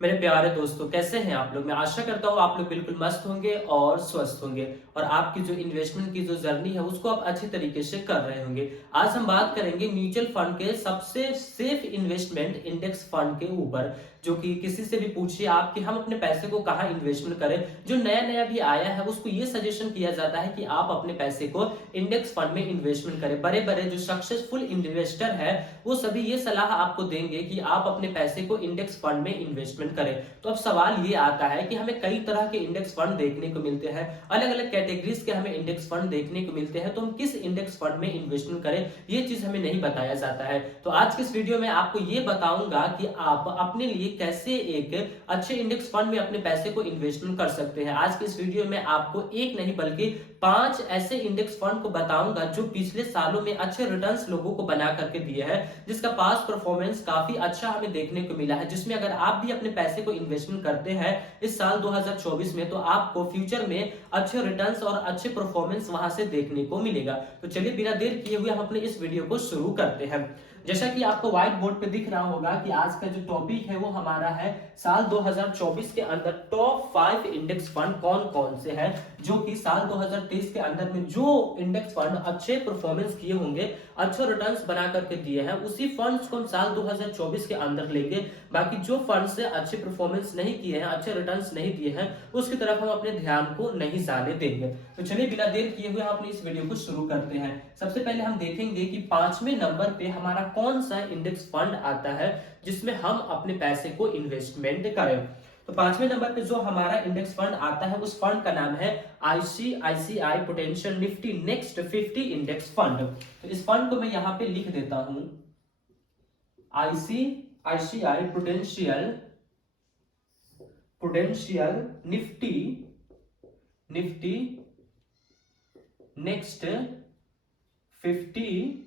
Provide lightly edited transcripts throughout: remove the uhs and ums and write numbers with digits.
मेरे प्यारे दोस्तों, कैसे हैं आप लोग। मैं आशा करता हूँ आप लोग बिल्कुल मस्त होंगे और स्वस्थ होंगे और आपकी जो इन्वेस्टमेंट की जो जर्नी है उसको आप अच्छे तरीके से कर रहे होंगे। आज हम बात करेंगे म्यूचुअल फंड के सबसे सेफ इन्वेस्टमेंट इंडेक्स फंड के ऊपर, जो कि किसी से भी पूछिए आप कि हम अपने पैसे को कहाँ इन्वेस्टमेंट करें। जो नया नया भी आया है उसको ये सजेशन किया जाता है कि आप अपने पैसे को इंडेक्स फंड में इन्वेस्टमेंट करें। बड़े बड़े जो सक्सेसफुल इन्वेस्टर है वो सभी ये सलाह आपको देंगे कि आप अपने पैसे को इंडेक्स फंड में इन्वेस्टमेंट करें। तो अब सवाल ये आता है कि हमें कई तरह के इंडेक्स फंड देखने को मिलते हैं, अलग अलग कैटेगरीज के हमें इंडेक्स फंड देखने को मिलते हैं, तो हम किस इंडेक्स फंड में इन्वेस्टमेंट करें ये चीज हमें नहीं बताया जाता है। तो आज के इस वीडियो में आपको ये बताऊंगा कि आप अपने लिए कैसे एक अच्छे इंडेक्स फंड में अपने पैसे को इन्वेस्टमेंट कर सकते हैं। आज के इस वीडियो में आपको एक नहीं बल्कि 5 ऐसे इंडेक्स फंड को बताऊंगा जो पिछले सालों में अच्छे रिटर्न्स लोगों को बना करके दिए हैं, जिसका पास परफॉर्मेंस काफी अच्छा हमें देखने को मिला है, जिसमें अगर आप भी अपने पैसे को इन्वेस्टमेंट करते हैं इस साल 2024 में तो आपको फ्यूचर में अच्छे रिटर्न्स और अच्छे परफॉर्मेंस वहां से देखने को मिलेगा। तो चलिए बिना देर किए हुए हम अपने इस वीडियो को शुरू करते हैं। जैसा कि आपको व्हाइट बोर्ड पे दिख रहा होगा कि आज का जो टॉपिक है वो हमारा है साल 2024 के अंदर टॉप 5 इंडेक्स फंड कौन कौन से हैं, जो कि साल 2023 के अंदर में जो इंडेक्स फंड अच्छे परफॉर्मेंस किए होंगे, अच्छे रिटर्न्स बना करके दिए हैं, उसी फंड्स को हम साल 2024 के अंदर लेंगे। बाकी जो फंड से अच्छे परफॉर्मेंस नहीं किए हैं, अच्छे रिटर्न्स नहीं दिए हैं, उसकी तरफ हम अपने ध्यान को नहीं जाने देंगे। तो चलिए बिना देर किए हुए हम अपनी इस वीडियो को शुरू करते हैं। सबसे पहले हम देखेंगे कि 5वें नंबर पे हमारा कौन सा इंडेक्स फंड आता है जिसमें हम अपने पैसे को इन्वेस्टमेंट करें। तो 5वें नंबर पे जो हमारा इंडेक्स फंड आता है उस फंड का नाम है ICICI potential Nifty next 50 index fund. तो इस फंड को मैं यहां पे लिख देता हूं, ICICI potential potential Nifty Nifty next 50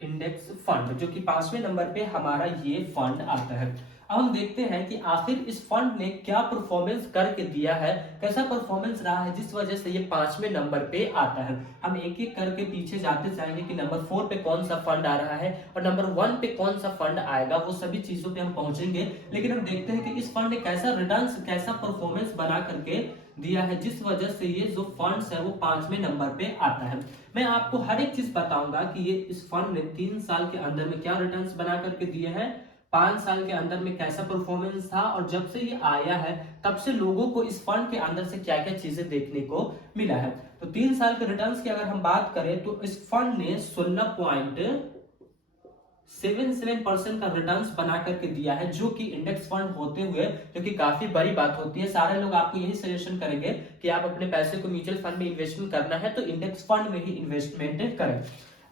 index fund, जो कि 5वें नंबर पे हमारा ये फंड आता है। अब हम देखते हैं कि आखिर इस फंड ने क्या परफॉर्मेंस करके दिया है, कैसा परफॉर्मेंस रहा है जिस वजह से ये 5वें नंबर पे आता है। हम एक एक करके पीछे जाते जाएंगे कि नंबर 4 पे कौन सा फंड आ रहा है और नंबर 1 पे कौन सा फंड आएगा, वो सभी चीजों पे हम पहुंचेंगे। लेकिन हम देखते हैं कि इस फंड ने कैसा रिटर्न्स, कैसा परफॉर्मेंस बना करके दिया है जिस वजह से ये जो फंड्स है वो 5वें नंबर पे आता है। मैं आपको हर एक चीज बताऊंगा कि ये इस फंड ने 3 साल के अंदर में क्या रिटर्न्स बना करके दिए हैं, 5 साल के अंदर में कैसा परफॉर्मेंस था और जब से ये आया है तब से लोगों को इस फंड के अंदर से क्या क्या चीजें देखने को मिला है। तो 3 साल के रिटर्न्स की अगर हम बात करें तो इस फंड ने 16.77% का रिटर्न्स बना करके दिया है, जो कि इंडेक्स फंड होते हुए जो कि काफी बड़ी बात होती है। सारे लोग आपको यही सजेशन करेंगे कि आप अपने पैसे को म्यूचुअल फंड में इन्वेस्टमेंट करना है तो इंडेक्स फंड में ही इन्वेस्टमेंट करें।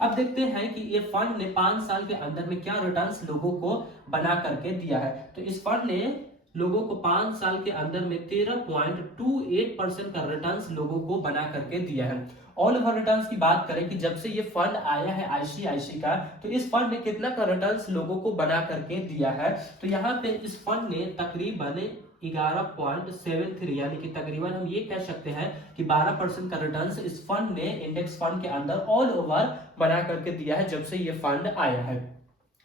अब देखते हैं कि ये फंड ने 5 साल के अंदर में क्या रिटर्न्स लोगों को बना करके दिया है। तो इस फंड ने लोगों को 5 साल के अंदर में 13.28% का रिटर्न्स लोगों को बना करके दिया है। ऑल ओवर रिटर्न्स की बात करें कि जब से ये फंड आया है आईसीआईसी का, तो इस फंड ने कितना का रिटर्न्स लोगों को बना करके दिया है। तो यहाँ पे इस फंड ने तकरीबन 11.73 यानी कि तकरीबन हम ये कह सकते हैं कि 12% का रिटर्न्स इस फंड ने इंडेक्स फंड के अंदर ऑल ओवर बना करके दिया है जब से ये फंड आया है।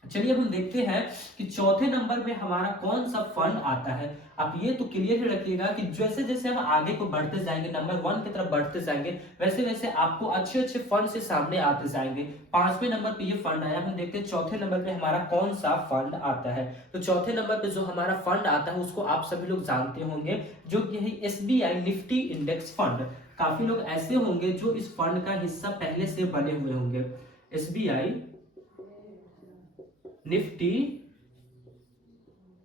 चलिए अब हम देखते हैं कि चौथे नंबर में हमारा कौन सा फंड आता है। आप ये तो क्लियर ही रखिएगा कि जैसे जैसे हम आगे को बढ़ते जाएंगे, नंबर 1 की तरफ बढ़ते जाएंगे, वैसे वैसे आपको अच्छे अच्छे फंड से सामने आते जाएंगे। 5वें नंबर पे ये फंड आया, हम देखते हैं चौथे नंबर पे हमारा कौन सा फंड आता है। तो चौथे नंबर पे जो हमारा फंड आता है उसको आप सभी लोग जानते होंगे, जो कि है एसबीआई निफ्टी इंडेक्स फंड। काफी लोग ऐसे होंगे जो इस फंड का हिस्सा पहले से बने हुए होंगे। SBI Nifty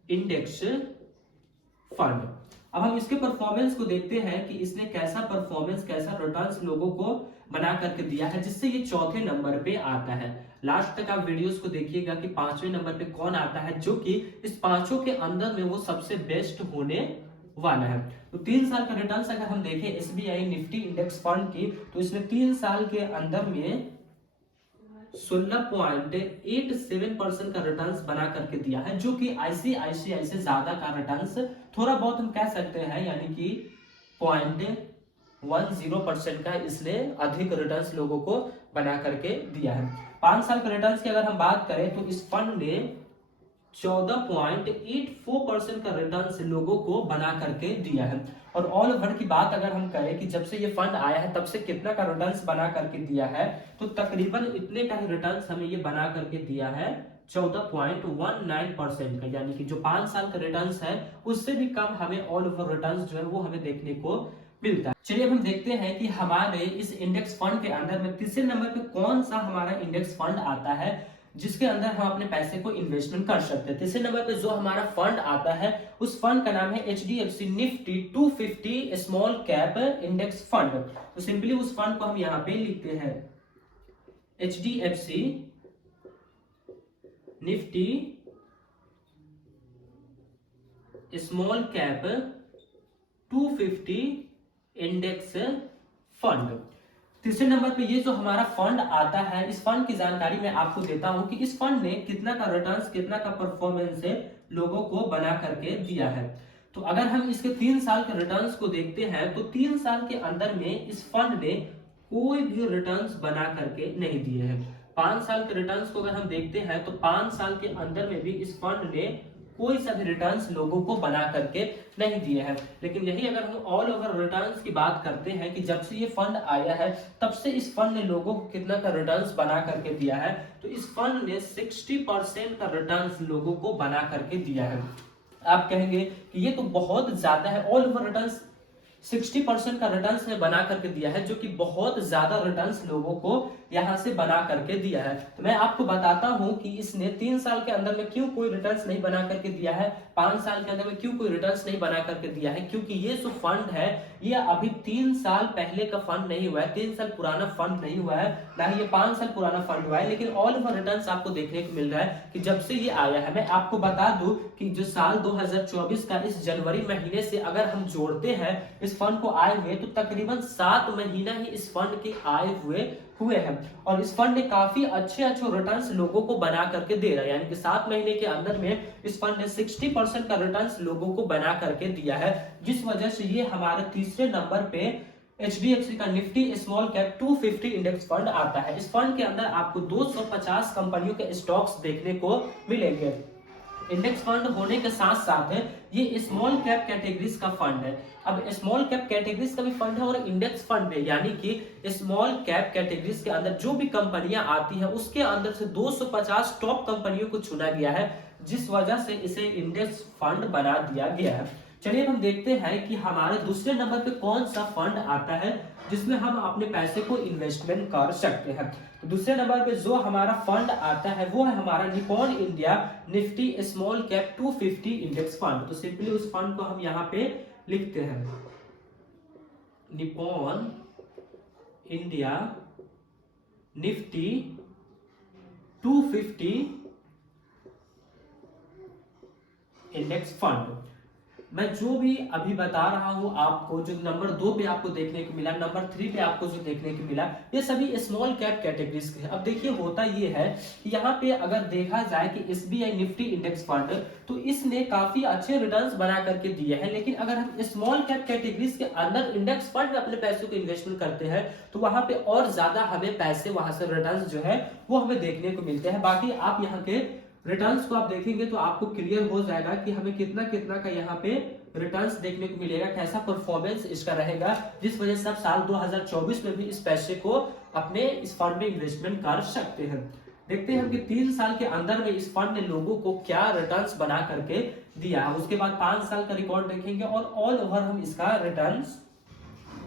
index fund. अब हम इसके परफॉर्मेंस को देखते हैं कि इसने कैसा परफॉर्मेंस, कैसा रिटर्न्स लोगों को बना करके दिया है जिससे ये चौथे नंबर पे आता है। लास्ट तक आप वीडियोस को देखिएगा कि 5वें नंबर पे कौन आता है, जो कि इस पांचों के अंदर में वो सबसे बेस्ट होने वाला है। तो 3 साल का रिटर्न्स अगर हम देखें एसबीआई निफ्टी इंडेक्स फंड की, तो इसने 3 साल के अंदर में 16.87% का रिटर्न्स बना करके दिया है, जो कि आईसीआईसीआई से ज्यादा का रिटर्न्स थोड़ा बहुत हम कह सकते हैं, यानी कि 0.10% का इसने अधिक रिटर्न्स लोगों को बना करके दिया है। 5 साल के रिटर्न्स की अगर हम बात करें तो इस फंड ने 14.84% का रिटर्न लोगों को बना करके दिया है। और ऑल ओवर की बात अगर हम करें कि जब से ये फंड आया है तब से कितना का रिटर्न बना करके दिया है, तो तकरीबन इतने का ही रिटर्न हमें ये बना करके दिया है 14.19% का, यानी कि जो 5 साल का रिटर्न है उससे भी कम हमें ऑल ओवर रिटर्न जो है वो हमें देखने को मिलता है। चलिए अब हम देखते हैं कि हमारे इस इंडेक्स फंड के अंदर में तीसरे नंबर पे कौन सा हमारा इंडेक्स फंड आता है जिसके अंदर हम अपने पैसे को इन्वेस्टमेंट कर सकते हैं। तीसरे नंबर पे जो हमारा फंड आता है उस फंड का नाम है HDFC Nifty 250 small cap index fund. तो सिंपली उस फंड को हम यहाँ पे लिखते हैं HDFC Nifty small cap 250 index fund. तीसरे नंबर पे ये जो हमारा फंड आता है, इस फंड की जानकारी मैं आपको देता हूं कि इस फंड ने कितना का रिटर्न्स, कितना का परफॉर्मेंस है लोगों को बना करके दिया है। तो अगर हम इसके 3 साल के रिटर्न्स को देखते हैं तो 3 साल के अंदर में इस फंड ने कोई भी रिटर्न्स बना करके नहीं दिए हैं। 5 साल के रिटर्न्स को अगर हम देखते हैं तो 5 साल के अंदर में भी इस फंड ने कोई सा भी रिटर्न्स लोगों को बना करके नहीं दिए हैं। लेकिन यही अगर हम ऑल ओवर रिटर्न्स की बात करते हैं कि जब से ये फंड आया है तब से इस फंड ने लोगों को कितना का रिटर्न्स बना करके दिया है, तो इस फंड ने 60% का रिटर्न्स लोगों को बना करके दिया है। आप कहेंगे कि ये तो बहुत ज्यादा है, ऑल ओवर रिटर्न्स 60% का रिटर्न्स ने बना करके दिया है, जो कि बहुत ज्यादा रिटर्न्स लोगों को यहां से बना करके दिया है। तो मैं आपको बताता हूं कि इसने 3 साल के अंदर में क्यों कोई रिटर्न्स नहीं बना करके दिया है, 5 साल के अंदर में क्यों कोई रिटर्न्स नहीं बना करके दिया है। क्योंकि ये जो फंड है ये अभी 3 साल पहले का फंड नहीं हुआ है, 3 साल पुराना फंड नहीं हुआ है, ना ही ये 5 साल पुराना फंड हुआ है। लेकिन ऑल ओवर रिटर्न्स आपको देखने को मिल रहा है कि जब से ये आया है। मैं आपको बता दूं कि जो साल 2024 का इस जनवरी महीने से अगर हम जोड़ते हैं इस फंड को आए हुए, तो तकरीबन 7 महीना ही इस फंड के आए हुए हैं। और इस फंड ने काफी अच्छे रिटर्न्स लोगों को बना करके दे रहा है, यानी कि 7 महीने के अंदर में इस फंड ने 60% का रिटर्न्स लोगों को बना करके दिया है, जिस वजह से ये हमारे तीसरे नंबर पे HDFC का Nifty small cap 250 index fund आता है। इस फंड के अंदर आपको 250 कंपनियों के स्टॉक्स देखने को मिलेंगे। इंडेक्स फंड होने के साथ साथ ये स्मॉल कैप कैटेगरीज का फंड है। अब स्मॉल कैप कैटेगरीज का भी फंड है और इंडेक्स फंड है, यानी कि स्मॉल कैप कैटेगरीज के अंदर जो भी कंपनियां आती है उसके अंदर से 250 टॉप कंपनियों को चुना गया है, जिस वजह से इसे इंडेक्स फंड बना दिया गया है। चलिए हम देखते हैं कि हमारे दूसरे नंबर पे कौन सा फंड आता है जिसमें हम अपने पैसे को इन्वेस्टमेंट कर सकते हैं। तो दूसरे नंबर पे जो हमारा फंड आता है वो है हमारा Nippon India Nifty small cap 250 index fund. तो सिंपली उस फंड को हम यहाँ पे लिखते हैं Nippon India Nifty 250 index fund. मैं जो भी अभी बता रहा हूं आपको, जो नंबर 2 पे आपको देखने को मिला, नंबर 3 पे आपको जो देखने को मिला, ये सभी स्मॉल कैप कैटेगरीज के हैं। अब देखिए होता ये है कि यहाँ पे अगर देखा जाए कि SBI निफ्टी इंडेक्स फंड, तो इसने काफी अच्छे रिटर्न्स बना करके दिए हैं। लेकिन अगर हम स्मॉल कैप कैटेगरीज के अंदर इंडेक्स फंड में अपने पैसे को इन्वेस्टमेंट करते हैं तो वहां पे और ज्यादा हमें पैसे, वहां से रिटर्न्स जो है वो हमें देखने को मिलते हैं। बाकी आप यहाँ के रिटर्न्स को आप देखेंगे तो आपको क्लियर हो जाएगा कि हमें कितना कितना का यहाँ पे रिटर्न्स देखने को मिलेगा, कैसा परफॉर्मेंस इसका रहेगा, जिस वजह से आप साल 2024 में भी इस पैसे को अपने इस फंड में इन्वेस्टमेंट कर सकते हैं। देखते हैं कि 3 साल के अंदर में इस फंड ने लोगों को क्या रिटर्न्स बना करके दिया, उसके बाद 5 साल का रिकॉर्ड देखेंगे और ऑल ओवर हम इसका रिटर्न्स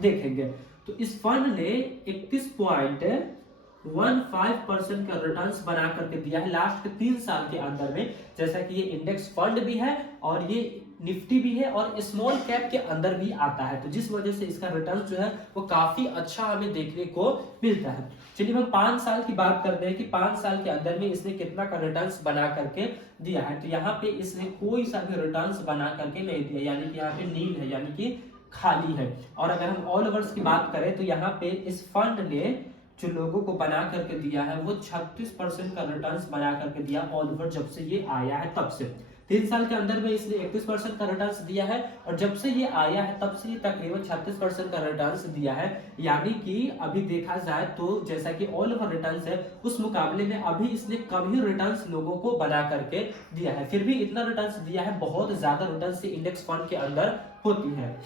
देखेंगे। तो इस फंड ने 31.15% का रिटर्न्स बना करके दिया है लास्ट 3 साल के अंदर में। जैसा कि ये इंडेक्स फंड भी है और ये निफ्टी भी है और स्मॉल कैप के अंदर भी आता है, तो जिस वजह से इसका रिटर्न जो है वो काफी अच्छा हमें देखने को मिलता है। चलिए हम 5 साल की बात करते हैं कि 5 साल के अंदर में इसने कितना का रिटर्न्स बना करके दिया है। तो यहाँ पे इसने कोई सा भी रिटर्न्स बना करके नहीं दिया, यानी कि यहाँ पे नील है, यानी कि खाली है। और अगर हम ऑल ओवर्स की बात करें तो यहाँ पे इस फंड ने जो लोगों को बना करके दिया है वो 36% का रिटर्न्स बना करके दिया ऑल ओवर, जब से ये आया है तब से। 3 साल के अंदर में इसने 31% का रिटर्न्स दिया है, और जब से ये आया है तब से ये तकरीबन 36% का रिटर्न्स दिया है। यानी कि अभी देखा जाए तो जैसा कि ऑल ओवर रिटर्न्स है, उस मुकाबले में अभी इसने कम ही रिटर्न्स लोगों को बना करके दिया है। फिर भी इतना रिटर्न्स दिया है, बहुत ज्यादा रिटर्न्स इंडेक्स फंड के अंदर होती है।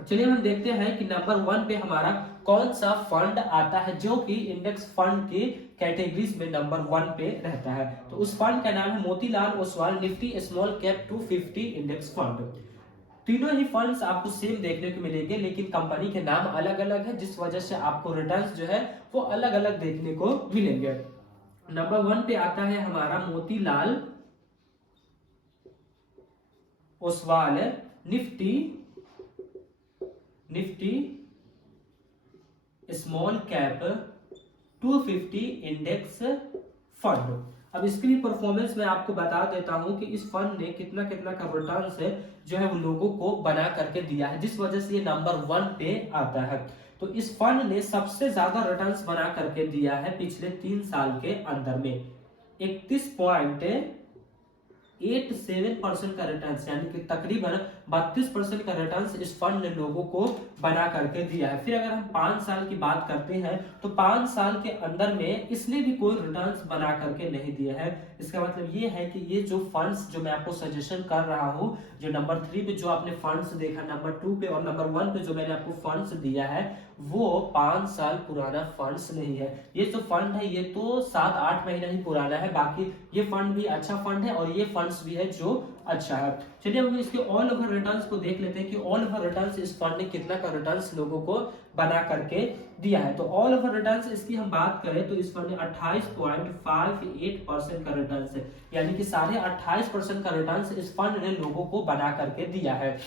चलिए हम देखते हैं कि नंबर 1 पे हमारा कौन सा फंड आता है जो कि इंडेक्स फंड की कैटेगरीज में नंबर 1 पे रहता है। तो उस फंड का नाम है Motilal Oswal Nifty small cap 250 index fund. तीनों ही फंड्स आपको सेम देखने को मिलेंगे, लेकिन कंपनी के नाम अलग अलग है, जिस वजह से आपको रिटर्न्स जो है वो अलग अलग देखने को मिलेंगे। नंबर 1 पे आता है हमारा Motilal Oswal Nifty small cap 250 index fund. अब इसके लिए परफॉर्मेंस मैं आपको बता देता हूं कि इस फंड ने कितना कितना का रिटर्न है जो है वो लोगों को बना करके दिया है, जिस वजह से ये नंबर 1 पे आता है। तो इस फंड ने सबसे ज्यादा रिटर्न्स बना करके दिया है पिछले 3 साल के अंदर में 31.87% का रिटर्न, यानी कि तकरीबन 32% का रिटर्न इस फंड ने लोगों को बना करके दिया है। फिर अगर हम 5 साल की बात करते हैं तो 5 साल के अंदर में इसने भी कोई रिटर्न्स बना करके नहीं दिया है। इसका मतलब ये है कि ये जो फंड्स जो मैं आपको सजेशन कर रहा हूं, जो नंबर 3 पे जो आपने फंड्स देखा, नंबर 2 पे और नंबर 1 पे जो मैंने आपको फंड्स दिया है, वो 5 साल पुराना फंड्स नहीं है। ये जो फंड है ये तो 7-8 महीना ही पुराना है। बाकी ये फंड भी अच्छा फंड है और ये फंड्स भी है जो अच्छा है। चलिए हम इसके ऑल ओवर रिटर्न्स को देख लेते हैं कि ऑल ओवर रिटर्न्स इस फंड ने कितना का रिटर्न्स लोगों को बना करके दिया है। तो ऑल ओवर रिटर्न्स इसकी हम बात करें तो इस फंड ने 28.58% का रिटर्न्स है, यानी कि 28.5% का रिटर्न्स इस फंड ने लोगों को बना करके दिया है।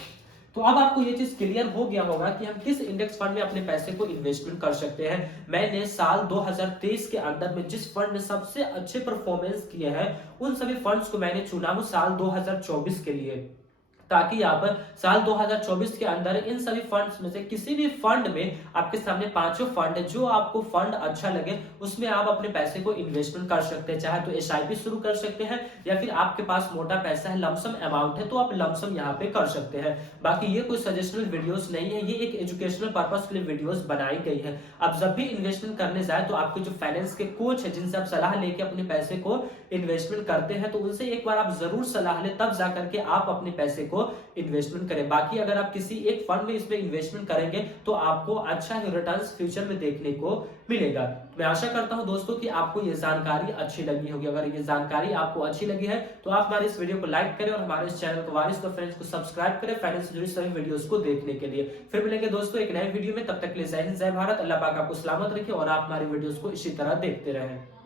तो अब आपको ये चीज क्लियर हो गया होगा कि हम किस इंडेक्स फंड में अपने पैसे को इन्वेस्टमेंट कर सकते हैं। मैंने साल 2023 के अंदर में जिस फंड ने सबसे अच्छे परफॉर्मेंस किए हैं उन सभी फंड्स को मैंने चुना हूं साल 2024 के लिए, ताकि आप साल 2024 के अंदर इन सभी फंड्स में से किसी भी फंड में, आपके सामने पांचों फंड है, जो आपको फंड अच्छा लगे उसमें आप अपने पैसे को इन्वेस्टमेंट कर सकते हैं। चाहे तो एसआईपी शुरू कर सकते हैं, या फिर आपके पास मोटा पैसा है, लमसम अमाउंट है, तो आप लमसम यहाँ पे कर सकते हैं। बाकी ये कोई सजेशनल वीडियोस नहीं है, ये एक एजुकेशनल पर्पस के लिए वीडियोस बनाई गई है। आप जब भी इन्वेस्टमेंट करने जाए तो आपके जो फाइनेंस के कोच है, जिनसे आप सलाह लेके अपने पैसे को इन्वेस्टमेंट करते हैं, तो उनसे एक बार आप जरूर सलाह लें, तब जा करके आप अपने पैसे को इन्वेस्टमेंट करें। बाकी अगर आप किसी एक फंड में इसमें इन्वेस्टमेंट करेंगे तो आपको अच्छा ही रिटर्न्स फ्यूचर में देखने को मिलेगा। मैं आशा करता हूं दोस्तों कि आपको ये जानकारी अच्छी लगी होगी। अगर ये जानकारी आपको अच्छी लगी है तो आप हमारे इस वीडियो को लाइक करें और हमारे इस चैनल को वारिस को फ्रेंड्स को सब्सक्राइब करें फाइनेंस से जुड़ी सभी वीडियोस को देखने के लिए। फिर मिलेंगे दोस्तों एक नए वीडियो में, तब तक के लिए जय हिंद जय भारत। अल्लाह पाक आपको सलामत रखे और आप हमारी वीडियोस को इसी तरह देखते रहें।